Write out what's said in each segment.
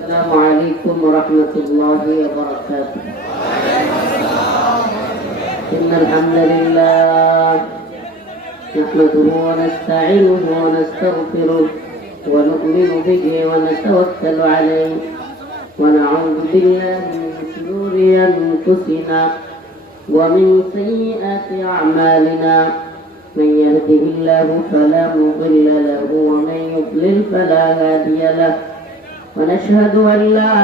السلام عليكم ورحمة الله وبركاته. إن الحمد لله نحمده ونستعينه ونستغفره ونؤمن به ونتوكل عليه ونعوذ بالله من شرور أنفسنا ومن سيئات أعمالنا. من يهده الله فلا مضل له ومن يضلل فلا هادي له. ونشهد أن لا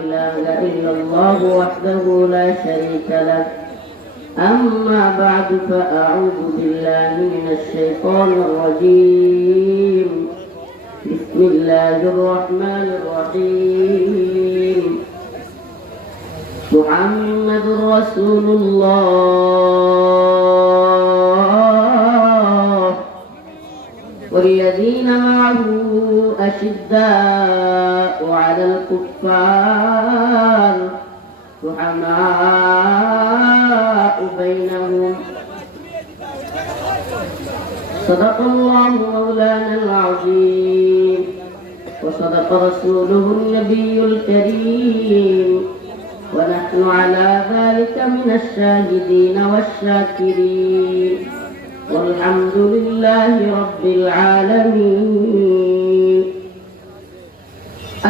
إله إلا الله وحده لا شريك له. أما بعد فأعوذ بالله من الشيطان الرجيم. بسم الله الرحمن الرحيم. محمد رسول الله والذين معه أشداء على الكفار رحماء بينهم. صدق الله مولانا العظيم وصدق رسوله النبي الكريم ونحن على ذلك من الشاهدين والشاكرين والحمد لله رب العالمين.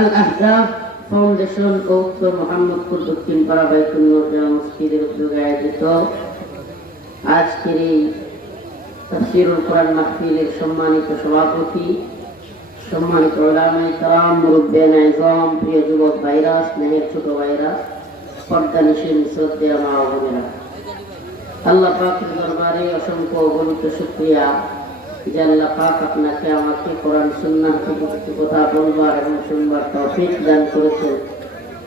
الأهداف foundation ও মোহাম্মদপুর দক্ষিণ পাড়া বাইতুল নূর জামে মসজিদের উদ্যোগে আয়োজিত আজকের এই তাফসীরুল কোরআন মাহফিলের সম্মানিত সভাপতি, সম্মানিত উলামায়ে কেরাম, মুরব্বিয়ানে ইজম, প্রিয় যুবক ভাইরা, স্নেহের ছোট ভাইরা, পর্দানিশীন শ্রদ্ধেয় মা ও বোনেরা, আল্লাহ পাকের দরবারে অসংখ্য অগণিত শুকরিয়া যে আল্লাহ পাক আপনাকে আমাকে কোরআন সুন্নাহ থেকে কিছু কথা বলবার এবং শুনবার তৌফিক দান করেছেন।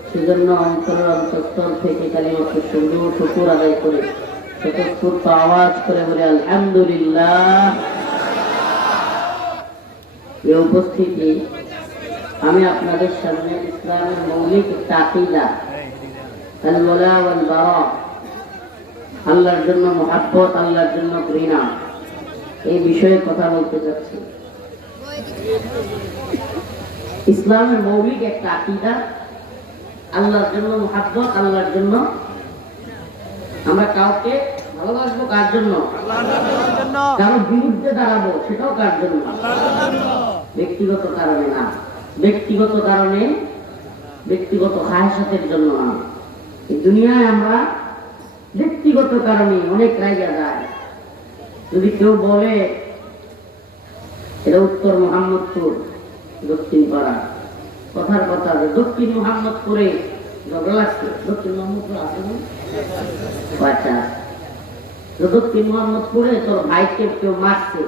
সেজন্য অন্তঃস্থল থেকে কালিমাতুর সুন্দর শুকর আদায় করে স্বতঃস্ফূর্ত আওয়াজ করে বলে আলহামদুলিল্লাহ। এই উপস্থিতি আমি আপনাদের সামনে ইসলামের মৌলিক একটা আকীদা আল ওয়ালা ওয়াল বারা, আল্লাহর জন্য মুহাব্বত, আল্লাহর জন্য ঘৃণা, এই বিষয়ে কথা বলতে চাচ্ছি। ইসলামের মৌলিক একটা আকীদা আল্লাহর জন্য মুহাব্বত, আল্লাহর জন্য। আমরা কাউকে ভালোবাসবো কার জন্য? কারো বিরুদ্ধে দাঁড়াবো সেটাও কার জন্য? ব্যক্তিগত কারণে না, ব্যক্তিগত কারণে, ব্যক্তিগত খায়সাতের জন্য না। এই দুনিয়ায় আমরা ব্যক্তিগত কারণে অনেক রাইগা যায়। যদি কেউ বলে এটা উত্তর মোহাম্মদপুর দক্ষিণ পাড়া, কথার কথা দক্ষিণ মোহাম্মদপুরে ঝগড়া লাগছে, দক্ষিণ মোহাম্মদপুর আছে না? আচ্ছা, দক্ষিণ মোহাম্মদপুরে তোর ভাইকে কেউ মারছে,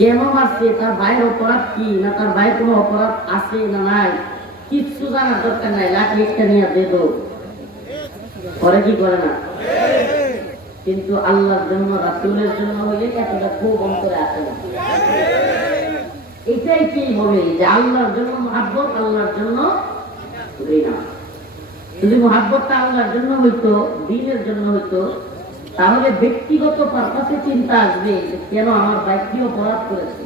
কেন মারছে, তার ভাইয়ের অপরাধ কি, না তার ভাইয়ের কোনো অপরাধ আছে না নাই, কিচ্ছু জানার দরকার নাই, লাঠি একটা নিয়ে দে দো, করে কি করে না? কিন্তু আল্লাহর জন্য, রাসূলের জন্য হইলে এতটা খুব অন্তরে আসে না। এটাই কি হবে যে আল্লাহর জন্য মুহাব্বত, আল্লাহর জন্য ঘৃণা। যদি মুহাব্বতটা আল্লাহর জন্য হইতো, দ্বীনের জন্য হইতো, তাহলে ব্যক্তিগত পারপাসে চিন্তা আসবে যে কেন আমার ভাই কি অপরাধ করেছে,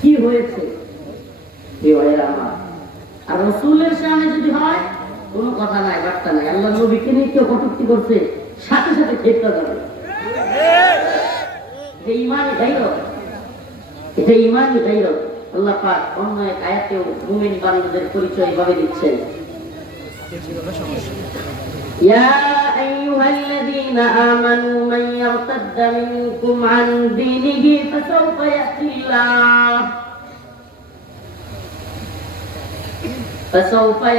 কি হয়েছে। আমার আর রাসূলের সামনে যদি হয় কোনো কথা নাই, বার্তা নাই। আল্লাহ নবীকে নিয়ে কেউ কটূক্তি করছে, সাথে সাথে খেতে যাবে। এটা ঈমানি গায়রত, এটা ঈমানি গায়রত। আল্লাহ পাক অন্য এক আয়াতেও মুমিন বান্দাদের পরিচয় ভাবে দিচ্ছেন। ইয়া আইয়ুহাল্লাযীনা আমানু মান ইয়ারতাদ্দা মিনকুম আন দীনিহি ফাসাওফা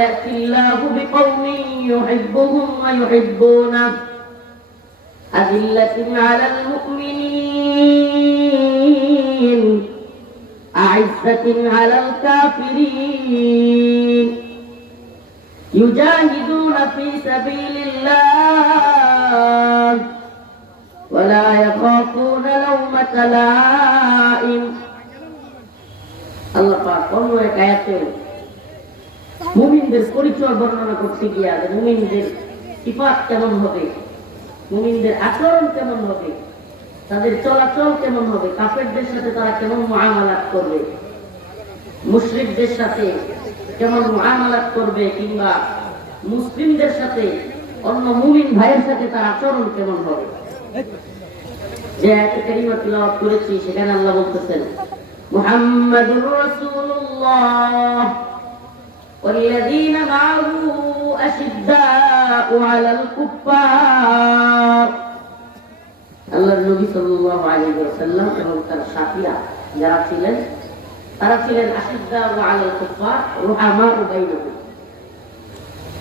يأتي الله بقوم يحبهم ويحبونه أذلة على المؤمنين أعزة على الكافرين يجاهدون في سبيل الله ولا يخافون لومة لائم. আল্লাহ পাক অন্য এক আয়াতে মুমিনদের পরিচয় বর্ণনা করতে গিয়া মুমিনদের সিফাত কেমন হবে, মুমিনদের আচরণ কেমন হবে, তাদের চলাচল কেমন হবে, কাফেরদের সাথে তারা কেমন মুআমালাত করবে, মুশরিকদের সাথে কেমন মুআমালাত করবে, কিংবা মুসলিমদের সাথে অন্য মুমিন ভাইয়ের সাথে তার আচরণ কেমন হবে। যে আয়াতে কারিমা তিলাওয়াত করেছি সেখানে আল্লাহ বলতেছেন, মুহাম্মাদুর রাসূলুল্লাহ والذين معه أشداء على الكفار। আল্লাহর নবী সাল্লাল্লাহু আলাইহি ওয়াসাল্লাম এবং তার সাথীরা যারা ছিলেন তারা ছিলেন আশিদ্দাউ আলাল কুফার রুহামাউ বাইনাহুম,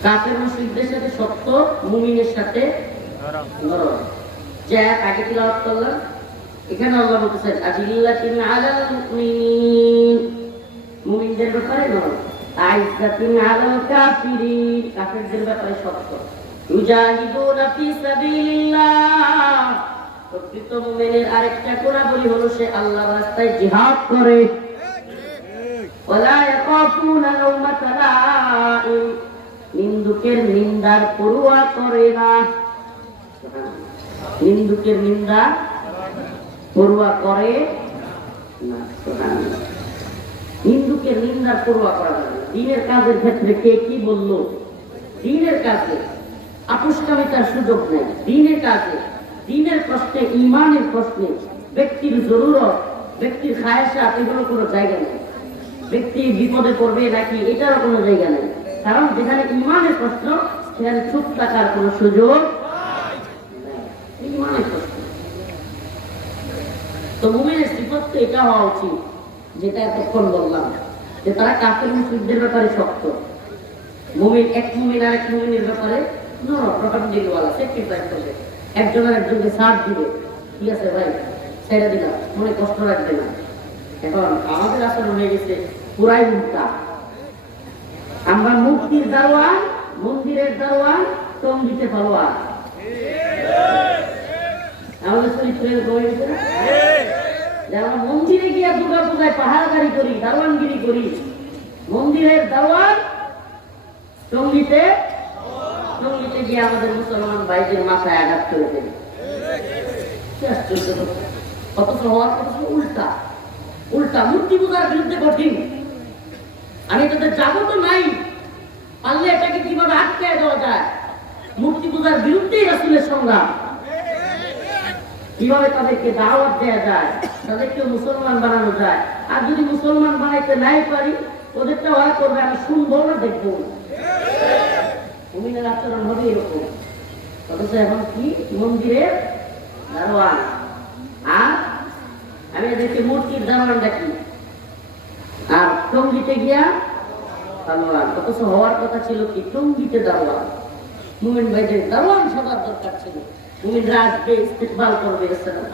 কাফের মুশরিকদের সাথে শক্ত, মুমিনের সাথে নরম। যে আয়াত আগে তিলাওয়াত করলাম এখানে আল্লাহ বলতেছেন আযিল্লাতিন আলাল মুমিনিন, মুমিনদের ব্যাপারে নরম, আইজ্জাতিন আলাল কাফিরিন, কাফেরদের ব্যাপারে শক্ত। ইউজাহিদুনা ফি সাবিলিল্লাহ, প্রকৃত মুমিনের আরেকটা গুণাবলী হলো সে আল্লাহর রাস্তায় জিহাদ করে। ওয়ালা ইয়াখাফুনা লাওমাতা লাইম, নিন্দুকের নিন্দার পরোয়া করে না। নিন্দুকের নিন্দা পরোয়া করে না। নিন্দুকের নিন্দার পরোয়া করা যাবে না। দ্বীনের কাজের ক্ষেত্রে কে কি বলল, দ্বীনের কাজে আপোষকামিতার সুযোগ নেই। দ্বীনের কাজে, দ্বীনের প্রশ্নে, ঈমানের প্রশ্নে ব্যক্তির জরুরত, ব্যক্তির খায়েশাত, এগুলো কোনো জায়গা নেই। ব্যক্তি বিপদে পড়বে নাকি এটারও কোনো জায়গা নেই। কারণ যেখানে ঈমানের প্রশ্ন সেখানে চুপ থাকার কোনো সুযোগ নেই। ঈমানের প্রশ্ন তো মুমিনের সিফাত তো এটা হওয়া উচিত যেটা এতক্ষণ বললাম, যে তারা কাফের মুশরিকদের ব্যাপারে শক্ত। মুমিন এক মুমিন আর এক মুমিনের ব্যাপারে নরম, প্রকাণ্ডওয়ালা, স্যাক্রিফাইস করবে, একজন আর একজনকে সাথ দিবে। ঠিক আছে ভাই, ছেড়ে দিলাম, মনে কষ্ট রাখবে না। এখন আমাদের আচরণ হয়ে গেছে পুরাই উল্টা। আমরা মুক্তির দারোয়ান, মন্দিরের দারোয়ান, টঙ্গিতে পালোয়ান। আমাদের চরিত্রের হয়ে গেছে না, যে আমরা মন্দিরে গিয়ে দুর্গা পূজায় পাহারাদারি করি, দারোয়ানগিরি করি। মন্দিরের দারোয়ান, টঙ্গিতে গিয়ে আমাদের মুসলমান ভাইদের মাথায় আঘাত করে দেবে। অথচ হওয়ার কথা উল্টা। উল্টা মূর্তি পূজার বিরুদ্ধে কঠিন। আমি তাদের যাবো তো নাই, পারলে এটাকে কিভাবে আটকে দেওয়া যায়। মূর্তি পূজার বিরুদ্ধেই রাসূলের সংগ্রাম, কিভাবে তাদেরকে দাওয়াত দেওয়া যায়, তাদেরকে মুসলমান বানানো যায়। আর যদি মুসলমান বানাইতে নাই পারি, ওদেরটা ওরা করবে, আমি শুনবো না, দেখবো। মুমিনের আচরণ হবে এরকম। অথচ এখন কি মন্দিরের দারোয়ান, আর আমি এদেরকে মূর্তির দারোয়ান ডাকি, আর টঙ্গিতে গিয়া দারোয়ান। অথচ হওয়ার কথা ছিল কি টঙ্গিতে দারোয়ান। মুমিন ভাইদের দারোয়ান সবার দরকার ছিল। মুমিনরা আসবে, ইস্তেকবাল করবে।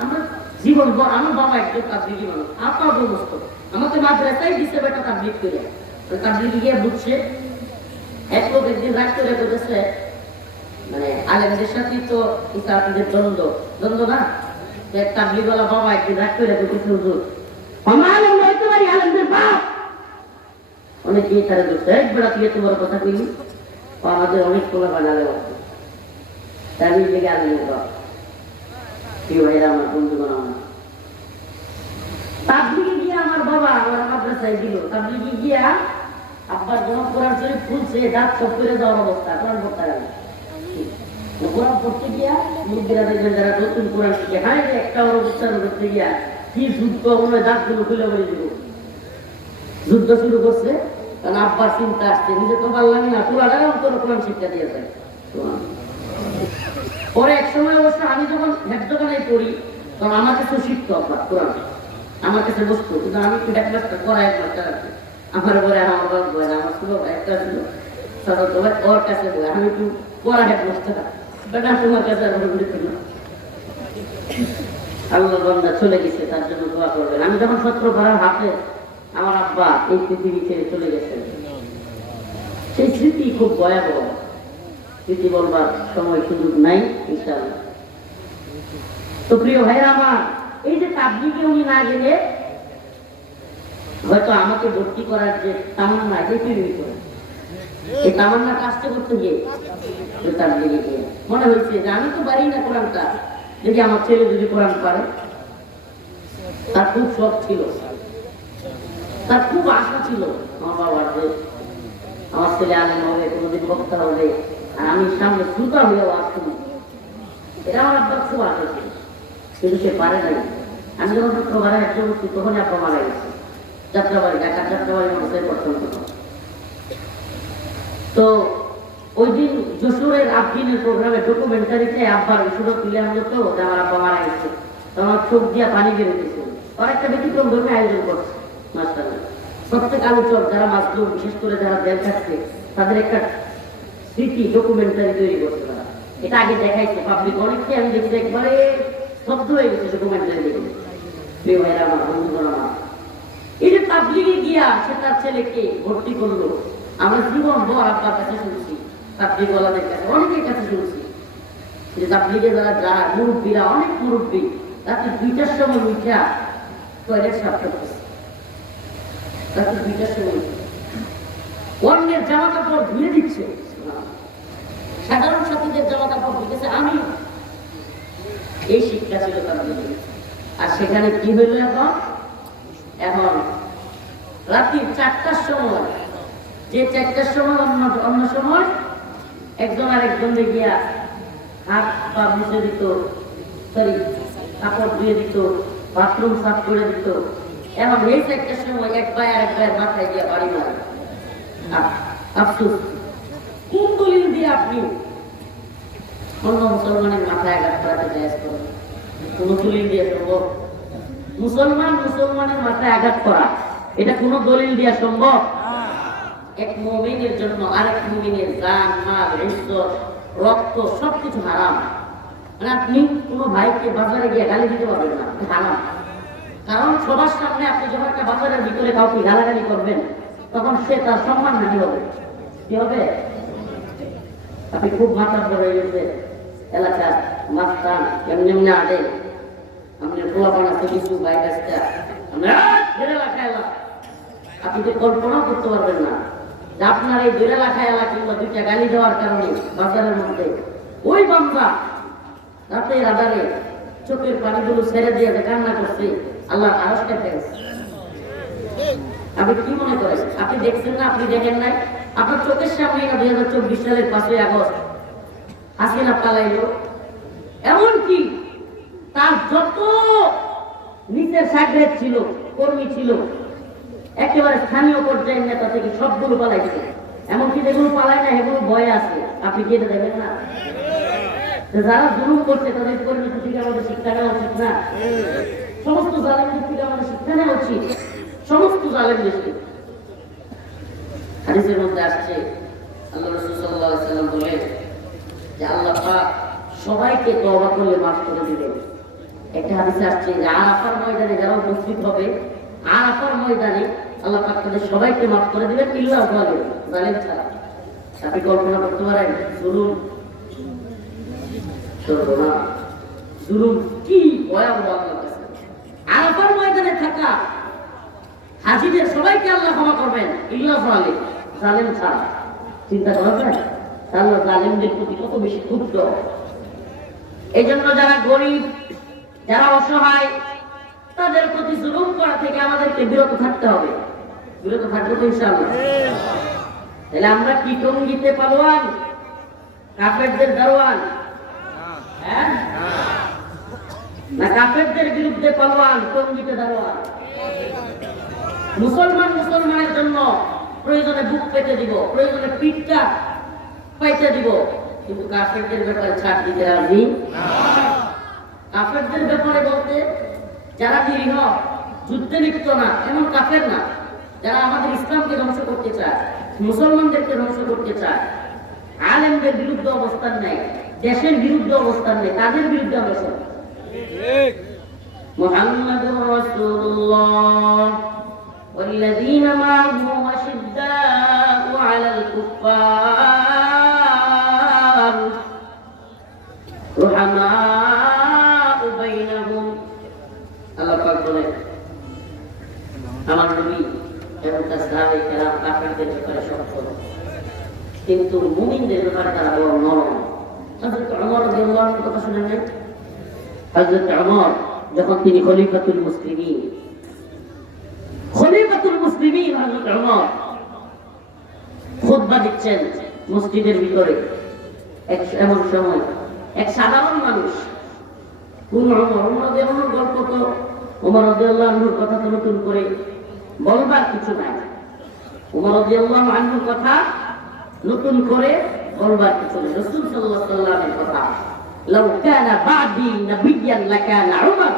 আমার জীবন, আমার বাবা একজন তাবলিগী মানুষ, আপা সমস্ত আমাকে মাদ্রাসায় দিছে বেটা তাবলিগ করে। তাবলিগে গিয়ে বুঝছে, এক লোক একদিন রাগ করে বলেছে, মানে আলেমদের সাথে তো ইসলামীদের দ্বন্দ্ব না, তাবলিগওয়ালা বাবা একদিন রাগ করে বলেছে, হুজুর আমাদের হইতে পারি আলেমদের বাপ। অনেকেই তারা বলছে, এক বেড়া তুই এত বড় কথা কইলি, আমাদের অনেক কোলা বানালে আছে তাবলিগ লেগে আলেমের বাপ। প্রিয় ভাইরা, আমার বন্ধুগণ, আমার তাবলিগে গিয়ে আমার বাবা আমার মাদ্রাসায় দিল। তাবলিগে গিয়া আব্বার কোরআন পড়ার জন্য ফুলছে, দাঁত সব করে দেওয়ার অবস্থা। কোরআন পড়তে গেল, কোরআন পড়তে গিয়া মুরব্বীরা দেখবেন যারা নতুন কোরআন শিখে, হ্যাঁ একটা ওর উচ্চারণ করতে গিয়া কি যুদ্ধ, মনে হয় দাঁতগুলো খুলে বলে দিব। যুদ্ধ শুরু করছে, কারণ আব্বার চিন্তা আসছে, নিজে তো পারলাম না, পুরাটা অন্তর কোরআন শিক্ষা দিয়ে যায়। পরে এক সময় অবশ্য আমি যখন হেফজখানায় পড়ি, তখন আমার কাছে শিখতো আব্বা কোরআন, আমার কাছে বসতো, কিন্তু আমি হেডমাস্টার করাই মাস্টার আছি। আমার পরে আমার বাবা বলে, আমার ছিল একটা ছিল ওর কাছে বলে, আমি একটু পড়া হেডমাস্টার, বেটা তোমার কাছে আল্লাহ বান্দা চলে গেছে, তার জন্য দোয়া করবেন। আমি যখন 17 পাড়ার হাতে আমার আব্বা এই পৃথিবী ছেড়ে চলে গেছেন, সেই স্মৃতি খুব ভয়াবহ। স্মৃতি বলবার সময় সুযোগ নাই ইনশাআল্লাহ। তো প্রিয় ভাইরা আমার, এই যে তাবলিগে উনি না গেলে হয়তো আমাকে ভর্তি করার যে তামান্না, তৈরি করে, এই তামান্না কাজটা করতে গিয়ে তাবলিগে গিয়ে মনে হয়েছে যে আমি তো পারি না কোরআনটা, যদি আমার ছেলে যদি কোরআন পারে। তার খুব শখ ছিল, তার খুব আশা ছিল আমার বাবার যে আমার ছেলে আলেম হবে, কোনোদিন বক্তা হবে, আর আমি সামনে শ্রোতা হয়ে ওয়াজ শুনি। এটা আমার আব্বার খুব আশা ছিল, কিন্তু সে পারে নাই। আমি যখন শুক্রবারে একজন উঠছি তখনই আব্বা মারা গেছে। যাত্রাবাড়ি, ঢাকার যাত্রাবাড়ি মানুষের প্রথম। তো ওই দিন যশোরের আফদিনের প্রোগ্রামে ডকুমেন্টারিতে আব্বার সুরো তুলে আনলো, তো আমার আব্বা মারা গেছে। আমার চোখ দিয়া পানি বের হয়েছে। আর একটা ব্যতিক্রম ধর্মে আয়োজন করছে মাস্টার প্রত্যেক আলোচক যারা মাসলুম, বিশেষ করে যারা জেল থাকছে, তাদের একটা স্মৃতি ডকুমেন্টারি তৈরি করছে। তারা এটা আগে দেখাইছে পাবলিক, অনেককে আমি দেখছি একবারে স্তব্ধ হয়ে গেছে ডকুমেন্টারি দেখে। প্রিয় ভাইরা আমার, বন্ধুগণ আমার, এই যে তাবলিগে গিয়া সে তার ছেলেকে ভর্তি করলো, আমরা জীবন ভর আব্বার কাছে শুনছি, তাবলিগওয়ালাদের কাছে, অনেকের কাছে শুনছি যে তাবলিগে যারা যায় মুরব্বীরা, অনেক মুরব্বী রাত্রি 2টার সময় উঠা টয়লেট সাফ করতেছে। রাত্রি 2টার সময় অন্যের জামা কাপড় ধুয়ে দিচ্ছে, সাধারণ সাথীদের জামা কাপড় ধুতেছে। আমি এই শিক্ষা ছিল তাবলিগে। আর সেখানে কি হইল এখন? এখন রাত্রি 4টার সময়, যে 4টার সময় অন্য সময় একজন আর একজন গিয়া হাত পা মুছে দিত, সরি কাপড় ধুয়ে দিত, বাথরুম সাফ করে দিত। এখন এই 4টার সময় এক ভাই আর এক ভাইয়ের মাথায় গিয়া বাড়ি মারে। আফসোস, কোন দলিল দিয়ে আপনি অন্য মুসলমানের মাথায় আঘাত করাতে জায়েজ করেন? কোন দলিল দিয়ে সম্ভব? মুসলমানের মাথায় আঘাত করা, এটা কোন দলিল দিয়া সম্ভব? এক মুমিনের জন্য আরেক মুমিনের জান, মাল, ইজ্জত, রক্ত সবকিছু হারাম। মানে আপনি কোন ভাইকে বাজারে গিয়ে গালি দিতে পারবেন না, হারাম। কারণ সবার সামনে আপনি যখন একটা বাজারের ভিতরে কাউকে গালাগালি করবেন, তখন সে তার সম্মান হানি হবে। কি হবে? আপনি খুব মাথা পড়ে গেছে এলাকার মাস্তান, এমনি এমনি আটে আমাদের পোলাপান আছে কিছু বাইক আসতে, আপনি তো কল্পনাও করতে পারবেন না যে আপনার এই 2 লাখ এলাকা কিংবা 2টা গালি দেওয়ার কারণে বাজারের মধ্যে ওই বান্দা রাতের আধারে চোখের পানিগুলো ছেড়ে দিয়ে কান্না করছে, আল্লাহ আরশটা পেয়েছে। আপনি কি মনে করেন? আপনি দেখছেন না? আপনি দেখেন নাই? আপনার চোখের সামনে 2024 সালের 5ই আগস্ট হাসিনা পালাইল। এমনকি তার যত নিচের সাগরেদ ছিল, কর্মী ছিল, একেবারে স্থানীয় পর্যায়ের নেতা থেকে সবগুলো পালাইছে। এমনকি যেগুলো পালায় না এগুলো ভয়ে আছে। আপনি কি এটা দেখেন না? যারা জুলুম করছে তাদের পরিণতি থেকে আমাদের শিক্ষা নেওয়া উচিত না? সমস্ত জালেমদের থেকে আমাদের শিক্ষা নেওয়া উচিত, সমস্ত জালেমদের থেকে। হাদিসের মধ্যে আসছে আল্লাহ রাসূল সাল্লাল্লাহু আলাইহি ওয়াসাল্লাম বলেন যে আল্লাহ পাক সবাইকে তওবা করলে মাফ করে দিবেন। একটা হাদিসে আসছে যে আরাফার ময়দানে যারা উপস্থিত হবে, আরাফার ময়দানে আল্লাহ পাক তাদের সবাইকে মাফ করে দিবেন, ইল্লা যালিম, জালেম ছাড়া। আপনি কল্পনা করতে পারেন জুলুম, জুলুম কি ভয়াবহ আল্লাহর কাছে। আরাফার ময়দানে থাকা হাজিদের সবাইকে আল্লাহ ক্ষমা করবেন, ইল্লা যালিম, জালেম ছাড়া। চিন্তা করবেন আল্লাহ জালেমদের প্রতি কত বেশি ক্ষুব্ধ। এই জন্য যারা গরিব, যারা অসহায়, তাদের প্রতি জুলুম করা থেকে আমাদেরকে বিরত থাকতে হবে। বিরত থাকবো তো ইনশাআল্লাহ। তাহলে আমরা কি টঙ্গিতে পালোয়ান, কাফেরদের দারোয়ান? হ্যাঁ না, কাফেরদের বিরুদ্ধে পালোয়ান, টঙ্গিতে দারোয়ান। মুসলমানের জন্য প্রয়োজনে বুক পেতে দিব, প্রয়োজনে পিঠটা পাইতে দিব, কিন্তু কাফেরদের ব্যাপারে ছাড় দিতে রাজি না। কাফেরদের ব্যাপারে বলতে যারা নিরীহ, যুদ্ধে লিপ্ত না, এমন কাফের না, যারা আমাদের ইসলামকে ধ্বংস করতে চায়, মুসলমানদেরকে ধ্বংস করতে চায়, আলেমদের বিরুদ্ধে অবস্থান নেয়, দেশের বিরুদ্ধে অবস্থান নেয়, তাদের বিরুদ্ধে আমরা সব। মুহাম্মাদুর রাসূলুল্লাহ والذين معه أشداء على الكفار رحماء بينهم। আল্লাহ পাক বলেন আমার নবী এবং তার সাহাবায়ে কেরাম কাফেরদের ব্যাপারে শক্ত, কিন্তু মুমিনদের ব্যাপারে তারা বড় নরম। হযরত ওমর রাদিয়াল্লাহু আনহু কথা শুনেন নাই? হযরত ওমর যখন তিনি খলিফাতুল মুসলিমিন মুসলিমিন হযরত ওমর খুতবা দিচ্ছেন মসজিদের ভিতরে। এমন সময় এক সাধারণ মানুষ, কোন ওমর রাদিয়াল্লাহু আনহুর গল্প তো, ওমর রাদিয়াল্লাহু আনহুর কথা তো নতুন করে বলবার কিছু নাই। ওমর রাদিয়াল্লাহু আনহুর কথা নতুন করে বলবার কিছু নেই। রাসূল সাল্লাল্লাহু আলাইহি ওয়াসাল্লামের কথা, লাউ কানা বাদি নাবিয়্যান লাকানা উমর,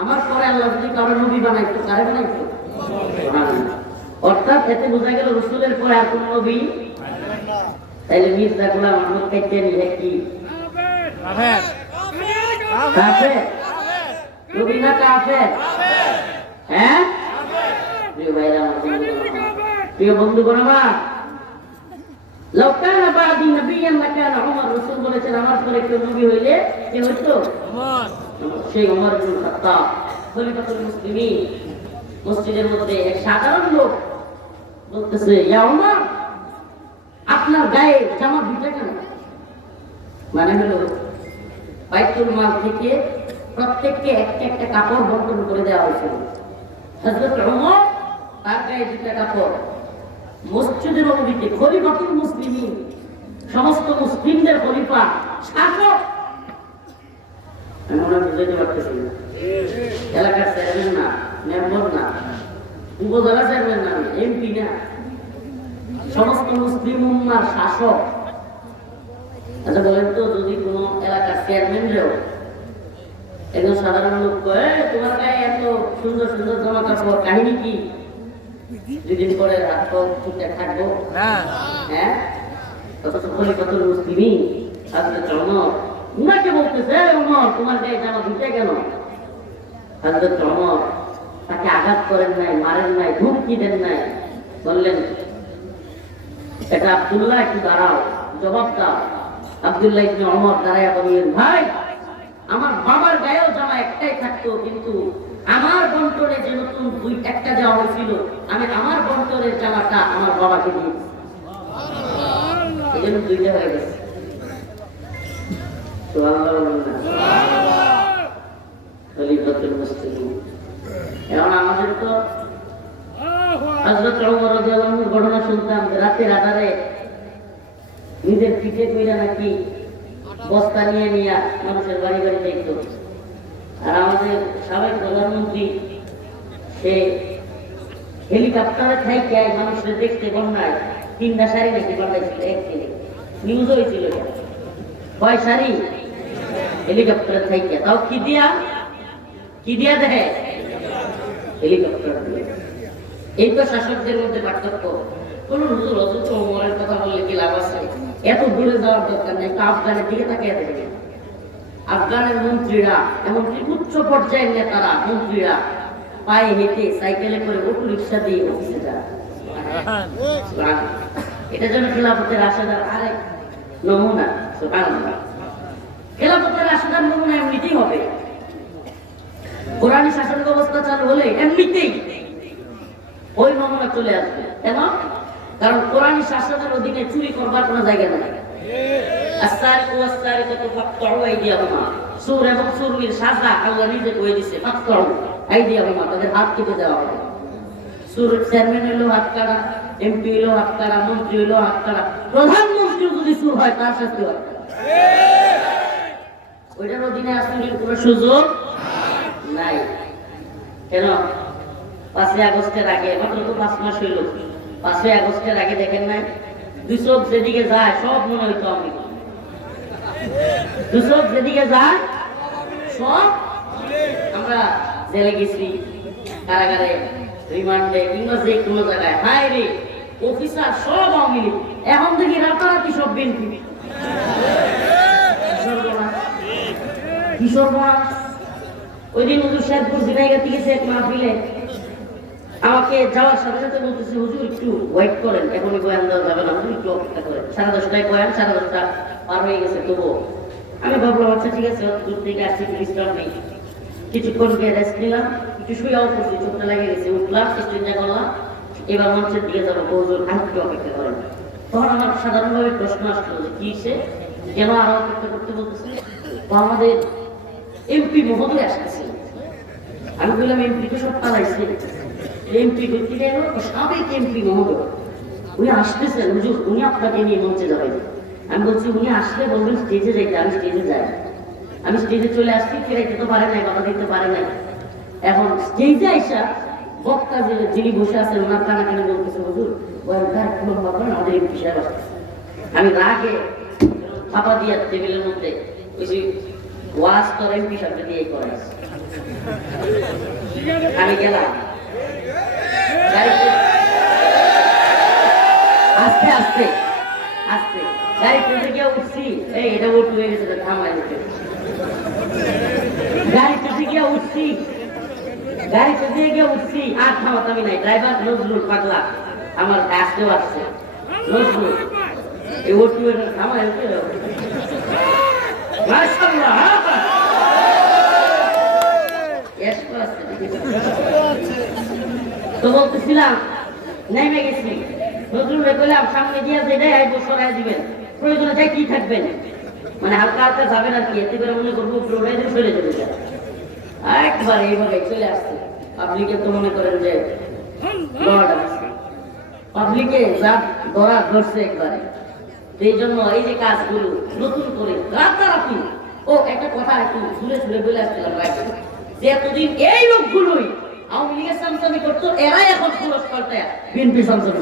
আমার পরে আল্লাহ যদি কারো নবী বানাইতো, কারে বানাইতো? সুবহানাল্লাহ। অর্থাৎ এতে বোঝা গেল রাসূলের পরে আর কোন নবী না। তাইলে মির্জা গোলাম আহমদ কাইতে নিয়ে কি কাফের? কাফের নবী না কাফের? হ্যাঁ প্রিয় ভাইরা, প্রিয় বন্ধুগণ আমার, লাউ কানা বাদি নাবিয়্যান লাকানা উমর, রাসূল বলেছেন আমার পরে কেউ নবী হইলে কে হইতো? ওমর। সেই ওমর ইবনে খাত্তাব খলিফাতুল মুসলিমিন। মসজিদের মধ্যে এক সাধারণ লোক বলতেছে, ইয়া ওমর, আপনার গায়ে জামা ভিজে কেন? মানে হলো বাইতুল মাল থেকে প্রত্যেককে একটা একটা কাপড় বন্টন করে দেওয়া হয়েছিল। হযরত ওমর তার গায়ে দুটা কাপড়, মসজিদের অভিতে খলিফাতুল মুসলিমিন, সমস্ত মুসলিমদের খলিফা, শাসক। আমরা বুঝাইতে পারতেছি না, এলাকার চেয়ারম্যান না, মেম্বার না, উপজেলা চেয়ারম্যান না, এমপি না, সমস্ত মুসলিম উম্মার শাসক। আচ্ছা বলেন তো, যদি কোন এলাকার চেয়ারম্যানরেও একজন সাধারণ লোক কয়, তোমার গায়ে এত সুন্দর সুন্দর জামা কাপড়, কাহিনী কি? দুদিন পরে হাত ছুটে থাকবো না? হ্যাঁ, অথচ খলিফাতুল মুসলিমিন হযরত ওমর উনাকে বলতেছে, ওমর তোমার গায়ে জামা ভিজে কেন? হযরত ওমর তাকে আঘাত করেন নাই, মারেন নাই, ধমকি দেন নাই, বললেন, এটা আব্দুল্লাহ, একটু দাঁড়াও, জবাব দাও। আব্দুল্লাহ ইবনে ওমর দাঁড়ায় বললেন, ভাই আমার বাবার গায়েও জামা একটাই থাকতো, কিন্তু আমার বন্টনে যে নতুন একটা দেওয়া হয়েছিল, আমি আমার বন্টনের জামাটা আমার বাবাকে দিয়েছি, এই জন্য দুইটা হয়ে গেছে। খলিফাতুল মুসলিমিন। এখন আমাদের তো হযরত ওমর রাদিয়াল্লাহু আনহুর ঘটনা শুনতাম, রাতের আধারে নিজের পিঠে কইরা নাকি বস্তা নিয়ে নিয়ে মানুষের বাড়ি বাড়ি দেখতো। আর আমাদের সাবেক প্রধানমন্ত্রী সে হেলিকপ্টারে থাইকে মানুষের দেখতে বন্যায় 3টা শাড়ি নাকি বানাইছিল, এক ছেলে নিউজ হয়েছিল। কয় শাড়ি? হেলিকপ্টারে থাইকে, তাও কি দিয়া দেখে? হেলিকপ্টার। এই তো শাসকদের মধ্যে পার্থক্য। কোন হুজুর অথচ ওমরের কথা বললে কি লাভ আছে? এত দূরে যাওয়ার দরকার নেই, আফগানের দিকে তাকিয়ে দেখে। আফগানের মন্ত্রীরা, এমনকি উচ্চ পর্যায়ের নেতারা, মন্ত্রীরা পায়ে হেঁটে, সাইকেলে করে, অটো রিক্সা দিয়ে অফিসে যায়। এটা যেন খেলাফতের রাশেদার আরেক নমুনা। সুবহানাল্লাহ। খেলাফতের রাশেদার নমুনা এমনিতেই হবে। কোরআনী শাসন ব্যবস্থা চালু হলে এমনিতেই ওই নমুনা চলে আসবে। কেন? কারণ কোরআনী শাসনের অধীনে চুরি করবার কোনো জায়গা নেই। আস-সারিকু ওয়াস-সারিকাতু ফাকতাউ আইদিয়াহুমা, সূর এবং সূরীর সাজা আল্লাহ নিজে কয়ে দিয়েছে, ফাকতাউ আইদিয়াহুমা, তাদের হাত কেটে দেওয়া হবে। সূর চেয়ারম্যান হলো হাত কাটা, এমপি হলো হাত কাটা, মন্ত্রী হলো হাত কাটা, প্রধানমন্ত্রী যদি সূর হয় তার শাস্তি হয়। ওইটার অধীনে আসলে কোনো সুযোগ নাই। কেন? 5ই আগস্টের আগে, মাত্র তো 5 মাস হইল, 5ই আগস্টের আগে দেখেন নাই, দুই চোখ যেদিকে যায় সব মনে হইতো আমি, দুই চোখ যেদিকে যায় সব আমরা জেলে গেছি, কারাগারে, রিমান্ডে, কিংবা যে কোনো জায়গায়। হায় রে, অফিসার সব আওয়ামী লীগ, এখন দেখি রাতারাতি সব বিএনপি। কিশোর মাস ওই দিন হুজুর সাহেবপুর দিনাইগাতি গেছে এক মাহফিলে, আমাকে যাওয়ার সাথে সাথে বলতেছে, হুজুর একটু ওয়েট করেন, এখনই বয়ান দেওয়া যাবে না, হুজুর একটু অপেক্ষা করেন। 10:30টায় বয়ান, 10:30টা পার হয়ে গেছে তবুও। আমি ভাবলাম আচ্ছা ঠিক আছে, দূর থেকে আসছি, বিশ্রাম নেই, কিছুক্ষণ গিয়ে রেস্ট নিলাম, একটু শুয়েও পড়ছি, চোখটা লেগে গেছে, উঠলাম, স্টেঞ্জা করলাম, এবার মঞ্চের দিকে যাবো, হুজুর আরেকটু অপেক্ষা করেন। তখন আমার সাধারণভাবে প্রশ্ন আসলো যে কি সে কেন আরো অপেক্ষা করতে বলতেছে? তো আমাদের এমপি মহোদয় আসতেছে। আমি বললাম এমপি তো সব পালাইছে, এমপি করতে গেল, সাবেক এমপি মহোদয় উনি আসতেছেন, হুজুর উনি আপনাকে নিয়ে মঞ্চে যাবেন। আমি বলছি উনি আসলে বলবেন স্টেজে যাইতে, আমি স্টেজে যাই। আমি স্টেজে চলে আসছি, ফেরাইতে তো পারে নাই, কথা দিতে পারে নাই। এখন স্টেজে আইসা বক্তা যিনি বসে আছেন ওনার কানাকানি বলতেছে, হুজুর আমাদের এমপি সাহেব আসতেছে। আমি রাগে চাপা দিয়া টেবিলের মধ্যে ওই যে ওয়াজ তোর এমপি সাহেবকে দিয়ে করে আমি গেলাম। আস্তে আস্তে আস্তে গাড়িতে থেকে উঠছি, এই এটা উঠে হয়ে গেছে, থামাই গাড়িতে থেকে উঠছি, গাড়িতে থেকে উঠছি, আর থামাতামি নাই। ড্রাইভার নজরুল পাগলা আমার কাছেও আসছে, নজরুল এই ওটু থামাই উঠে তো বলতেছিলাম নেমে গেছি, নজরুলে বললাম সামনে দিয়ে যেটাই আইব সরাই দিবেন, প্রয়োজনে যাই কি থাকবেন, মানে হালকা হালকা যাবেন আর কি, এতে করে মনে করবো সরে চলে যায়। একবার এইভাবে চলে আসছে। পাবলিকে তো মনে করেন যে পাবলিকে যা ধরা ধরছে একবারে। এই জন্য এই যে কাজগুলো নতুন করে রাতারাতি, ও একটা কথা একটু শুনে শুনে বলে আসছিলাম যে এতদিন এই লোকগুলোই আওয়ামী লীগের সামসামি করতো, এরাই এখন পুরস্কারটা বিএনপি সামসামি।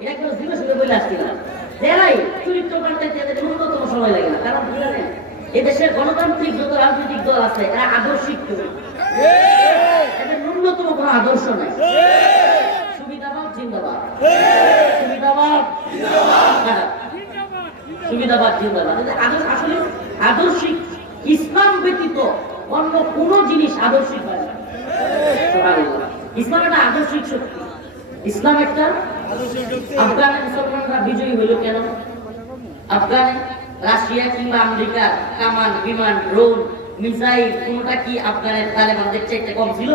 এটা একটু শুনে শুনে বলে আসছিলাম, এরাই চরিত্র পাল্টাইতে এদের ন্যূনতম সময় লাগে না। কারণ বুঝলেন এদেশের গণতান্ত্রিক যত রাজনৈতিক দল আছে এরা আদর্শিক, এদের ন্যূনতম কোনো আদর্শ নাই। সুবিধাবাদ জিন্দাবাদ, সুবিধাবাদ সুবিধাবাদ জিন্দাবাদ। আসলে আদর্শিক ইসলাম ব্যতীত অন্য কোন জিনিস আদর্শিক হয় না। ইসলাম একটা আদর্শিক শক্তি, ইসলাম একটা আফগানের মুসলমানরা বিজয়ী হইল কেন? আফগানে রাশিয়া কিংবা আমেরিকা কামান বিমান ড্রোন মিসাইল কোনটা কি আফগানের তালেবানদের চাইতে কম ছিল?